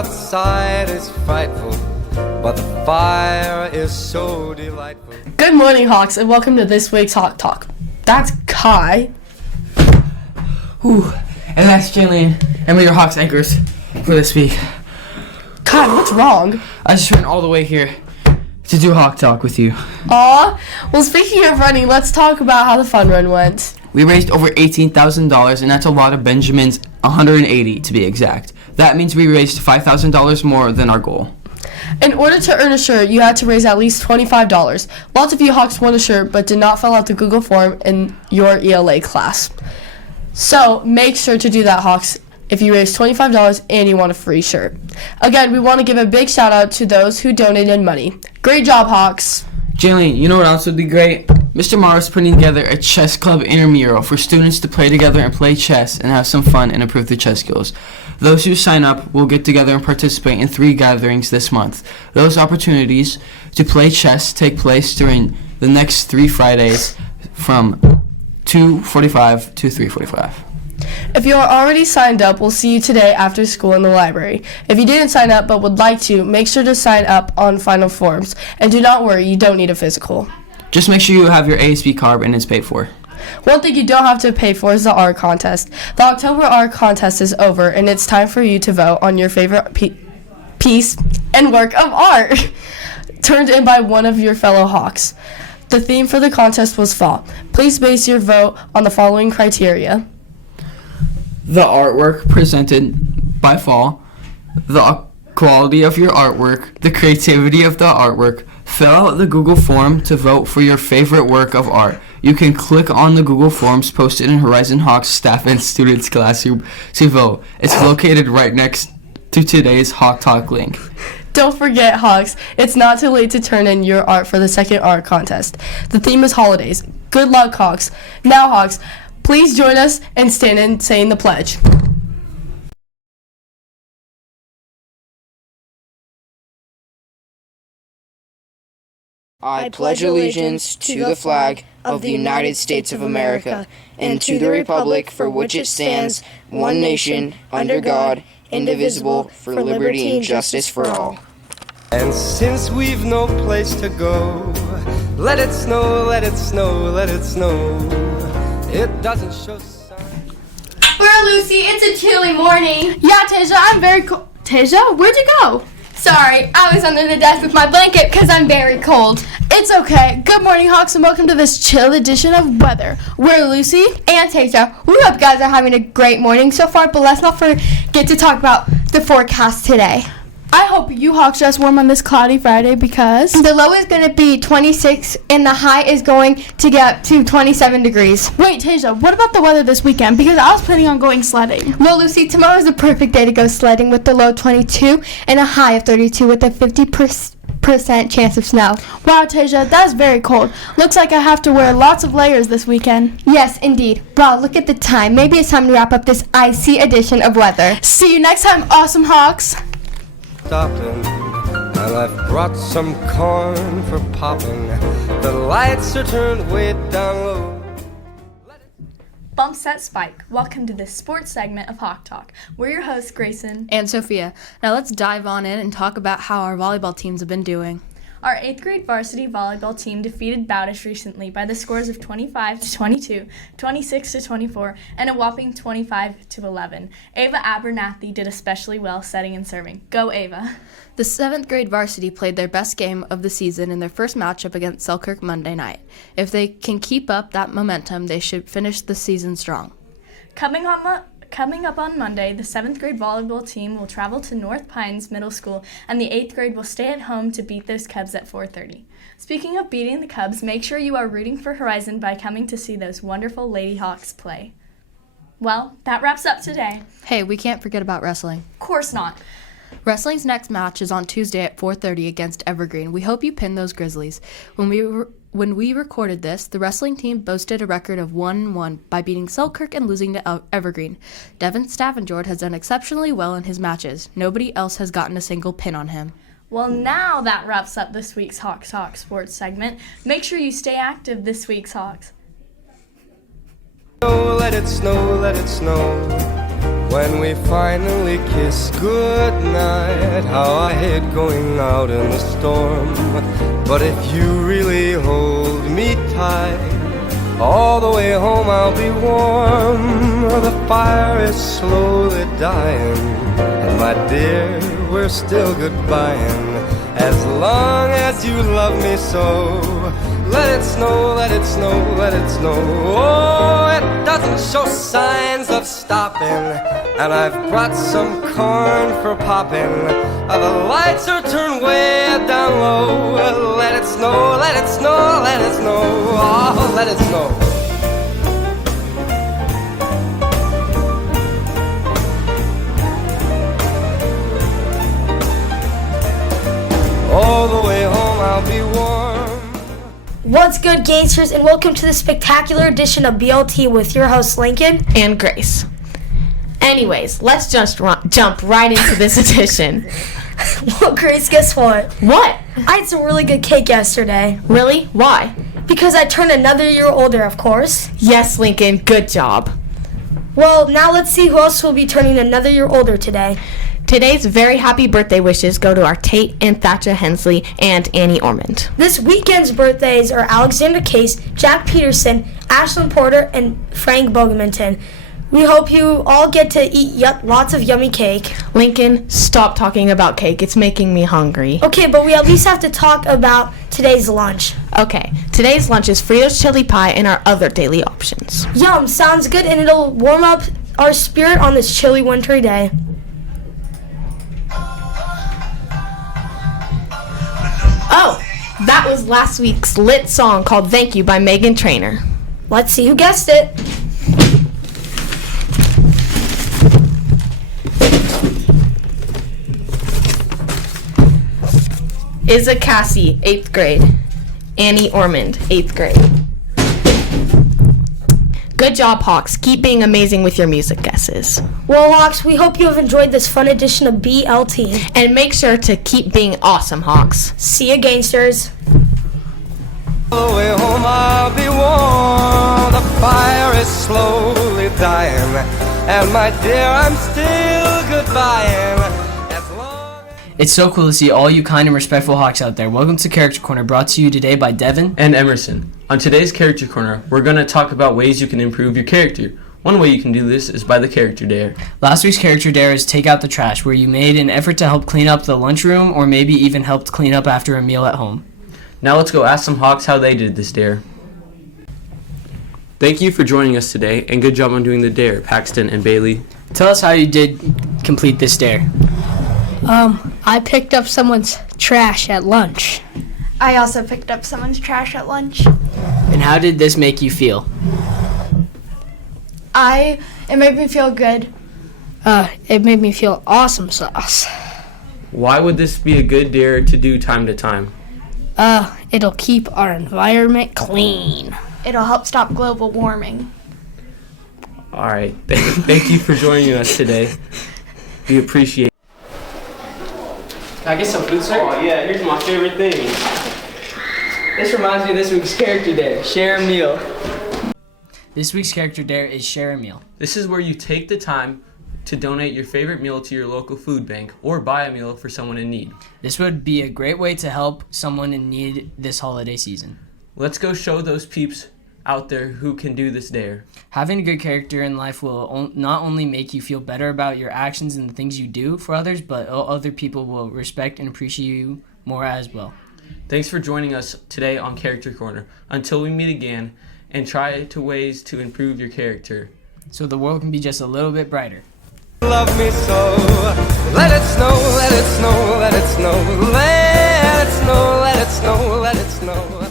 outside is frightful, but the fire is so delightful. Good morning, Hawks, and welcome to this week's Hawk Talk. That's Kai. Whew. And that's Jillian, and we're your Hawks anchors for this week. Kai, what's wrong? I just ran all the way here to do Hawk Talk with you. Aw, well, speaking of running, let's talk about how the fun run went. We raised over $18,000, and that's a lot of Benjamin's, 180 to be exact. That means we raised $5,000 more than our goal. In order to earn a shirt, you had to raise at least $25. Lots of you Hawks won a shirt, but did not fill out the Google form in your ELA class. So make sure to do that, Hawks, if you raise $25 and you want a free shirt. Again, we want to give a big shout out to those who donated money. Great job, Hawks. Jillian, you know what else would be great? Mr. Morrow's putting together a chess club intramural for students to play together and play chess and have some fun and improve their chess skills. Those who sign up will get together and participate in 3 gatherings this month. Those opportunities to play chess take place during the next 3 Fridays from 2:45 to 3:45. If you are already signed up, we'll see you today after school in the library. If you didn't sign up but would like to, make sure to sign up on final forms. And do not worry, you don't need a physical. Just make sure you have your ASB card and it's paid for. One thing you don't have to pay for is the art contest. The October art contest is over, and it's time for you to vote on your favorite piece and work of art turned in by one of your fellow Hawks. The theme for the contest was fall. Please base your vote on the following criteria: the artwork presented by fall, the quality of your artwork, the creativity of the artwork. Fill out the Google form to vote for your favorite work of art. You can click on the Google Forms posted in Horizon Hawks staff and students classroom to vote. It's located right next to today's Hawk Talk link. Don't forget, Hawks, it's not too late to turn in your art for the second art contest. The theme is holidays. Good luck, Hawks. Now, Hawks, please join us and stand in saying the pledge. I pledge allegiance to the flag of the United States of America and to the republic for which it stands, one nation, under God, indivisible, for liberty and justice for all. And since we've no place to go, let it snow, let it snow, let it snow. It doesn't show signs. Where, Lucy? It's a chilly morning. Yeah, Tasia, I'm very cold. Tasia, where'd you go? Sorry, I was under the desk with my blanket because I'm very cold. It's okay. Good morning, Hawks, and welcome to this chill edition of Weather. We're Lucy And Tasia, we hope you guys are having a great morning so far, but let's not forget to talk about the forecast today. I hope you Hawks dress warm on this cloudy Friday because The low is going to be 26 and the high is going to get up to 27 degrees. Wait, Tasia, what about the weather this weekend? Because I was planning on going sledding. Well, Lucy, tomorrow is a perfect day to go sledding with the low 22 and a high of 32 with a 50% chance of snow. Wow, Tasia, that's very cold. Looks like I have to wear lots of layers this weekend. Yes, indeed. Wow, look at the time. Maybe it's time to wrap up this icy edition of Weather. See you next time, awesome Hawks. Stopping, and I've brought some corn for popping. The lights are turned way down low. Bump Set Spike. Welcome to this sports segment of Hawk Talk. We're your hosts, Grayson and Sophia. Now let's dive on in and talk about how our volleyball teams have been doing. Our 8th grade varsity volleyball team defeated Bowdish recently by the scores of 25-22, 26-24, and a whopping 25-11. Ava Abernathy did especially well setting and serving. Go Ava. The 7th grade varsity played their best game of the season in their first matchup against Selkirk Monday night. If they can keep up that momentum, they should finish the season strong. Coming up on Monday, the 7th grade volleyball team will travel to North Pines Middle School, and the 8th grade will stay at home to beat those Cubs at 4:30. Speaking of beating the Cubs, make sure you are rooting for Horizon by coming to see those wonderful Lady Hawks play. Well, that wraps up today. Hey, we can't forget about wrestling. Of course not. Wrestling's next match is on Tuesday at 4:30 against Evergreen. We hope you pin those Grizzlies. When we recorded this, the wrestling team boasted a record of 1-1 by beating Selkirk and losing to Evergreen. Devin Stavengard has done exceptionally well in his matches. Nobody else has gotten a single pin on him. Well, now that wraps up this week's Hawks Talk sports segment. Make sure you stay active this week's Hawks. Let it snow, let it snow. when we finally kiss goodnight. How I hate going out in the storm, but if you really hold me tight, all the way home I'll be warm. The fire is slowly dying, and my dear, we're still goodbying. As long as you love me so, let it snow, let it snow, let it snow. Oh, it doesn't show signs of stopping, and I've brought some corn for popping. The lights are turned way down low. Let it snow, let it snow, let it snow. Oh, let it snow. All the way home I'll be warm. What's good, gangsters, and welcome to the spectacular edition of BLT with your hosts Lincoln and Grace. Anyways, let's just jump right into this edition. Well, Grace, guess what? What? I had some really good cake yesterday. Really? Why? Because I turned another year older, of course. Yes, Lincoln, good job. Well, now let's see who else will be turning another year older today. Today's very happy birthday wishes go to our Tate and Thatcha Hensley and Annie Ormond. This weekend's birthdays are Alexander Case, Jack Peterson, Ashlyn Porter, and Frank Bogeminton. We hope you all get to eat lots of yummy cake. Lincoln, stop talking about cake. It's making me hungry. Okay, but we at least have to talk about today's lunch. Okay, today's lunch is Fritos chili pie and our other daily options. Yum, sounds good, and it'll warm up our spirit on this chilly wintry day. Oh, that was last week's lit song called Thank You by Meghan Trainor. Let's see who guessed it. Isa Cassie, 8th grade. Annie Ormond, 8th grade. Good job, Hawks. Keep being amazing with your music guesses. Well, Hawks, we hope you have enjoyed this fun edition of BLT. And make sure to keep being awesome, Hawks. See you, gangsters. All the way home I'll be warm. The fire is slowly dying, and my dear, I'm still goodbying. It's so cool to see all you kind and respectful Hawks out there. Welcome to Character Corner, brought to you today by Devin and Emerson. On today's Character Corner, we're going to talk about ways you can improve your character. One way you can do this is by the Character Dare. Last week's Character Dare is take out the trash, where you made an effort to help clean up the lunchroom or maybe even helped clean up after a meal at home. Now let's go ask some Hawks how they did this dare. Thank you for joining us today, and good job on doing the dare, Paxton and Bailey. Tell us how you did complete this dare. I picked up someone's trash at lunch. I also picked up someone's trash at lunch. And how did this make you feel? It made me feel good. It made me feel awesome sauce. Why would this be a good dare to do time to time? It'll keep our environment clean. It'll help stop global warming. All right. Thank you for joining us today. We appreciate it. Can I get some food, sir? Oh, yeah. Here's my favorite thing. This reminds me of this week's Character Dare. Share a meal. This week's Character Dare is share a meal. This is where you take the time to donate your favorite meal to your local food bank or buy a meal for someone in need. This would be a great way to help someone in need this holiday season. Let's go show those peeps out there who can do this dare. Having a good character in life will not only make you feel better about your actions and the things you do for others, but other people will respect and appreciate you more as well. Thanks for joining us today on Character Corner. Until we meet again, and try to ways to improve your character, so the world can be just a little bit brighter. Love me so. Let it snow, let it snow, let it snow. Let it snow, let it snow, let it snow.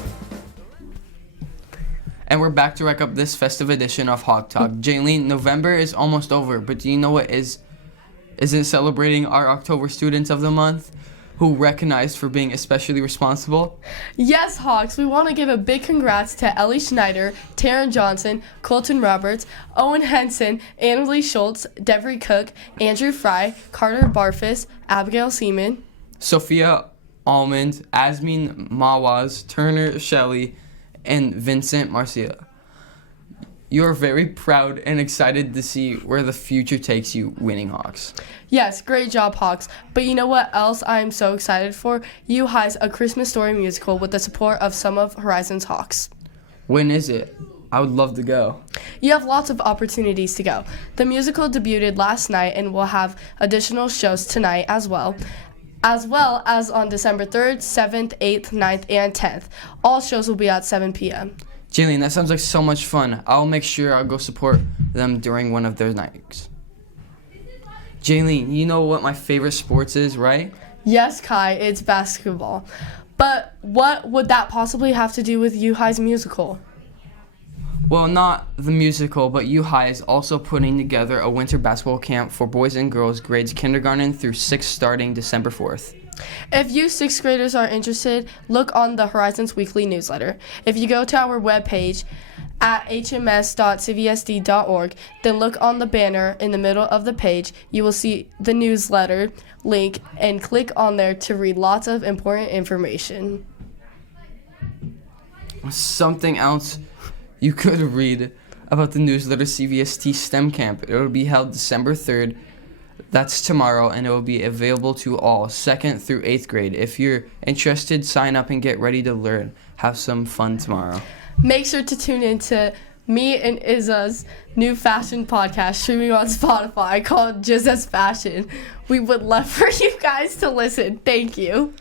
And we're back to wrap up this festive edition of Hawk Talk. Jaylene, November is almost over, but do you know what isn't celebrating our October Students of the Month, who recognized for being especially responsible? Yes, Hawks, we want to give a big congrats to Ellie Schneider, Taryn Johnson, Colton Roberts, Owen Henson, Annalie Schultz, Devery Cook, Andrew Fry, Carter Barfus, Abigail Seaman, Sophia Almond, Asmin Mawaz, Turner Shelley, and Vincent Marcia. You are very proud and excited to see where the future takes you, winning Hawks. Yes, great job, Hawks. But you know what else I am so excited for? U High's A Christmas Story musical with the support of some of Horizon's Hawks. When is it? I would love to go. You have lots of opportunities to go. The musical debuted last night and will have additional shows tonight as well as on December 3rd, 7th, 8th, 9th, and 10th. All shows will be at 7 p.m. Jaylene, that sounds like so much fun. I'll make sure I'll go support them during one of their nights. Jaylene, you know what my favorite sports is, right? Yes, Kai, it's basketball. But what would that possibly have to do with U High's musical? Well, not the musical, but U High is also putting together a winter basketball camp for boys and girls grades kindergarten through 6th starting December 4th. If you 6th graders are interested, look on the Horizons Weekly newsletter. If you go to our webpage at hms.cvsd.org, then look on the banner in the middle of the page. You will see the newsletter link and click on there to read lots of important information. Something else you could read about the newsletter CVST STEM Camp. It will be held December 3rd. That's tomorrow, and it will be available to all 2nd through 8th grade. If you're interested, sign up and get ready to learn. Have some fun tomorrow. Make sure to tune in to me and Izza's new fashion podcast streaming on Spotify called Just As Fashion. We would love for you guys to listen. Thank you.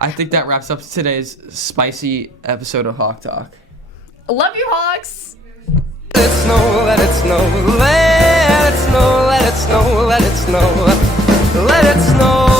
I think that wraps up today's spicy episode of Hawk Talk. Love you, Hawks! Let it snow, let it snow, let it snow, let it snow, let it snow, let it snow.